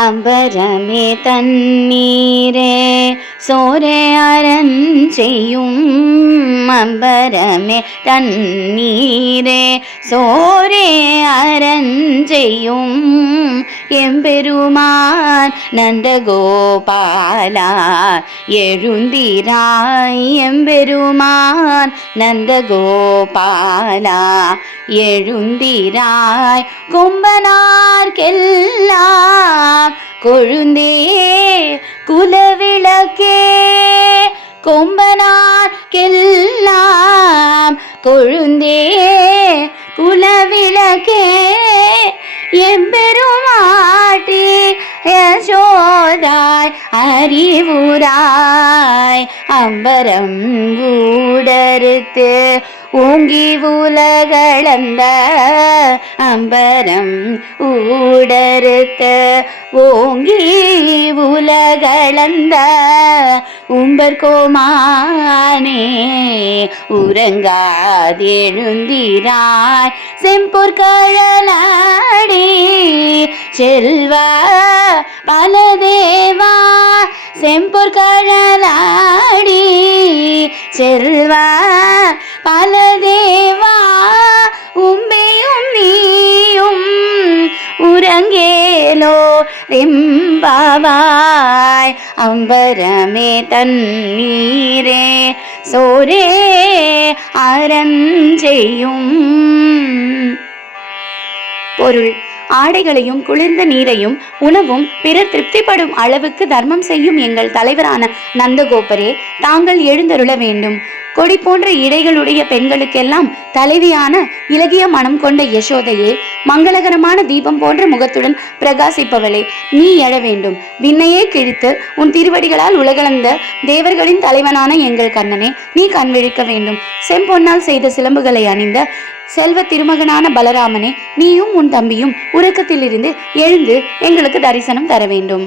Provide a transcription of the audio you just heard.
அம்பரமே தண்ணீரே சோரே அறஞ்செய்யும் அம்பரமே தண்ணீரே சோரே அறஞ்செய்யும் எம்பெருமான் நந்தகோபாலா எழுந்திராய் எம்பெருமான் நந்தகோபாலா எழுந்திராய் கொம்பனார்க்கெல்லாம் கொழுந்தே குலவிளக்கே. கொம்பனார்க்கெல்லாம் கொழுந்தே குலவிளக்கே. எம்பெருமாட்டி யசோதாய் அறிவுராய் அம்பரம் ஊடறுத்து ஓங்கி உலகளந்த அம்பரம் ஊடறுத்த ஓங்கி உலகளந்த உம்பர் கோமானே உறங்காதெழுந்திராய் செம்பொற்கழலாடி செல்வ பலதேவா செம்பொற்கழலாடி செல்வ பலதேவா உம்பையும் நீயும் உறங்கேலோ ரெம்பாவாய் அம்பரமே தண்ணீரே சோரே அறஞ்செய்யும். பொருள் ஆடைகளையும் குளிர்ந்த நீரையும் உணவும் பிறர் திருப்திப்படும் அளவுக்கு தர்மம் செய்யும் எங்கள் தலைவரான நந்தகோபரே தாங்கள் எழுந்தருள வேண்டும். கொடி போன்ற இடைகளுடைய பெண்களுக்கெல்லாம் தலைவியான இலகிய மனம் கொண்ட யசோதையே மங்களகரமான தீபம் போன்ற முகத்துடன் பிரகாசிப்பவளே நீ எழ வேண்டும். விண்ணையே கிழித்து உன் திருவடிகளால் உலகளந்த தேவர்களின் தலைவனான எங்கள் கண்ணனே நீ கண் விழிக்க வேண்டும். செம்பொன்னால் செய்த சிலம்புகளை அணிந்த செல்வ திருமகனான பலராமனே நீயும் உன் தம்பியும் உறக்கத்திலிருந்து எழுந்து எங்களுக்கு தரிசனம் தர வேண்டும்.